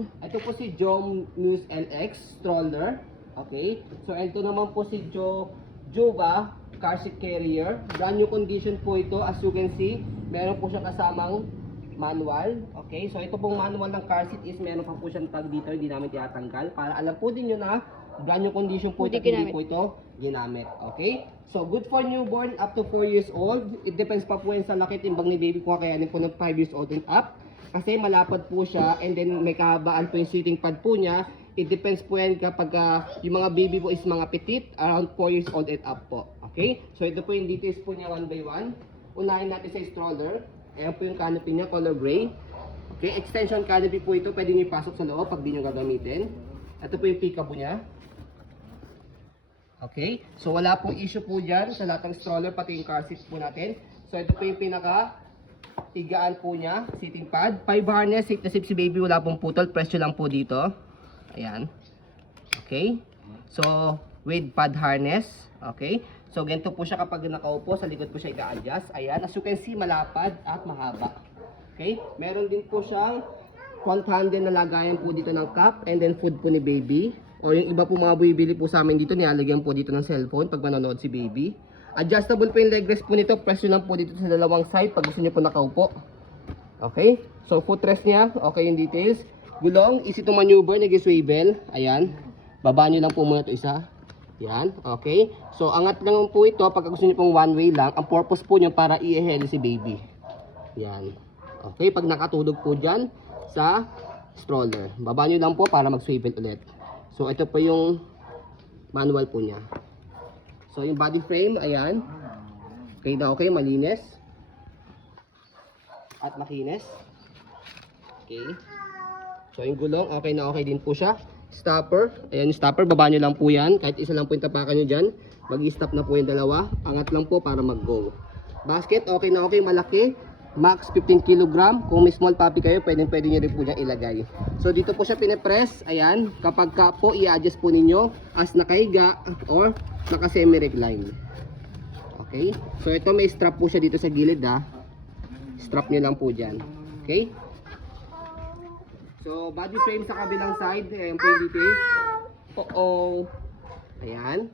Ito po si Jom News LX stroller. Okay? So ito naman po si Jova car seat carrier. Brand new condition po ito. As you can see, meron po siyang kasamang manual. Okay? So ito pong manual ng car seat is meron pa po siyang tag dito, hindi namin tinatanggal. Para alam po din nyo na brand new condition po ito, hindi po ito ginamit. Okay? So good for newborn up to 4 years old. It depends pa po yan sa laki timbang ni baby kung kakayanin po ng 5 years old and up. Kasi malapad po siya and then may kahabaan po yung seating pad po niya. It depends po yan kapag yung mga baby po is mga petite, around 4 years old and up po. Okay? So ito po yung details po niya one by one. Unahin natin sa stroller. Ayan po yung canopy niya, color gray. Okay? Extension canopy po ito. Pwede nyo ipasok sa loob pag di nyo gagamitin. Ito po yung peekaboo niya. Okay? So wala pong issue po dyan sa lahat ng stroller, pati yung car seats po natin. So ito po yung pinaka higaan po niya, seating pad. 5 harness, safe na safe si baby, wala pong putol, presyo lang po dito. Ayan. Okay. So, with pad harness. Okay. So, ganito po siya kapag nakaupo, sa likod po siya i-adjust. Ayan. As you can see, malapad at mahaba. Okay. Meron din po siyang front handle na lagayan po dito ng cup and then food po ni baby. O yung iba po mga bumibili po sa amin dito, nilalagyan po dito ng cellphone pag manonood si baby. Adjustable po yung leg rest po nito. Presyo lang po dito sa dalawang side pag gusto nyo po nakaupo. Okay. So footrest niya. Okay yung details. Gulong. Easy to maneuver. Nag-swivel. Ayan. Baba nyo lang po muna ito isa. Ayan. Okay. So angat lang po ito pag gusto nyo pong one way lang. Ang purpose po nyo para i-heli si baby. Ayan. Okay. Pag nakatulog po dyan sa stroller. Baba nyo lang po para mag-swivel ulit. So ito po yung manual po niya. So, yung body frame, ayan. Okay na okay, malinis. At makinis. Okay. So, yung gulong, okay na okay din po siya. Stopper, ayan yung stopper, baba nyo lang po yan. Kahit isa lang po yung tapakan nyo dyan. Mag-i-stop na po yung dalawa. Angat lang po para mag-go. Basket, okay na okay, malaki. Max 15 kg. Kung may small puppy kayo, pwede nyo rin po dyan ilagay. So, dito po siya pinipress. Ayan. Kapag ka po, i-adjust po ninyo as nakahiga or naka-semi-recline. Okay. So, ito may strap po siya dito sa gilid ha. Strap nyo lang po dyan. Okay. So, body frame sa kabilang side. Ayan po yung details. Ayan.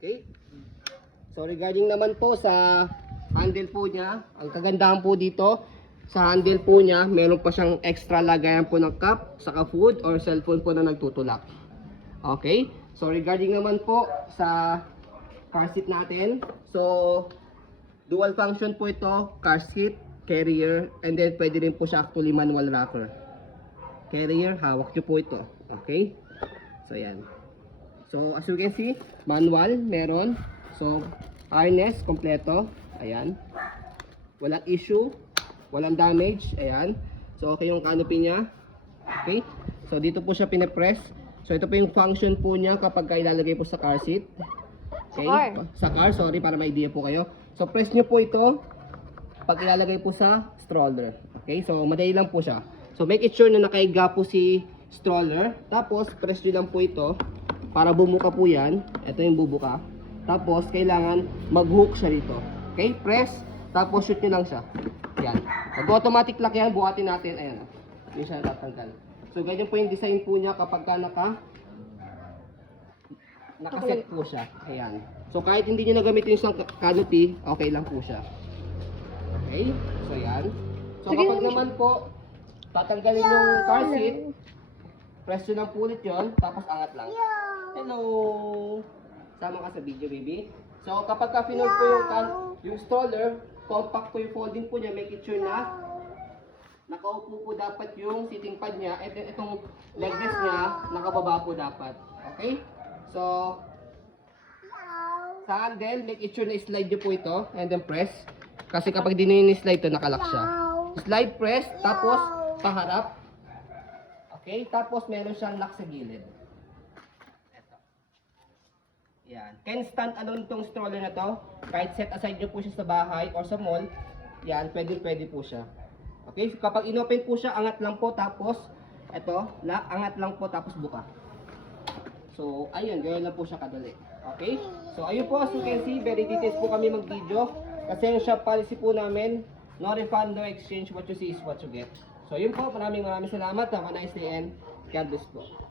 Okay. So, regarding naman po sa handle po niya, ang kagandahan po dito, sa handle po niya, meron pa siyang extra lagayan po ng cup, saka food or cellphone po na nagtutulak. Okay? So, regarding naman po sa car seat natin, so, dual function po ito, car seat, carrier, and then pwede rin po siya actually manual rocker. Carrier, hawak nyo po ito. Okay? So, yan. So, as you can see, manual, meron. So, harness, kompleto. Ayan. Walang issue. Walang damage. Ayan. So, okay yung canopy niya. Okay. So, dito po siya pinapress. So, ito po yung function po niya kapag ilalagay po sa car seat. Okay. Sa car, sorry, para may idea po kayo. So, press nyo po ito pag ilalagay po sa stroller. Okay. So, madali lang po siya. So, make it sure na nakahiga po si stroller. Tapos, press nyo lang po ito para bumuka po yan. Ito yung bubuka. Tapos, kailangan mag-hook siya dito. Okay? Press. Tapos, shoot nyo lang siya. Yan. Mag-automatic lock yan. Buhatin natin. Ayan. Hindi siya tatanggal. So, ganyan po yung design po niya kapag ka nakaset po siya. Ayan. So, kahit hindi nyo nagamitin yung isang canopy, okay lang po siya. Okay? So, yan. So, kapag naman po, tatanggalin yung car seat, press nyo lang po ulit yun. Tapos, angat lang. Hello! Sama ka sa video, baby. So, kapag ka-finold po yung stroller, compact po yung folding po niya, make it sure na nakaupo po dapat yung seating pad niya, and then itong leg rest niya, nakababa po dapat. Okay? So, sa handle, make it sure na slide nyo po ito, and then press. Kasi kapag di nyo slide ito, nakalock siya. Slide, press, tapos paharap. Okay? Tapos meron siyang lock sa gilid. Yan. Can stand alone itong stroller na to. Kahit set aside nyo po siya sa bahay or sa mall, yan, pwede po siya. Okay, so kapag inopen po siya, angat lang po, tapos, eto, angat lang po, tapos buka. So, ayun, ganoon lang po siya kadali. Okay? So, ayun po, as you can see, very details po kami mag-video. Kasi yung shop policy po namin, no refund, no exchange, what you see is what you get. So yun po, maraming salamat. Have a nice day and God bless po.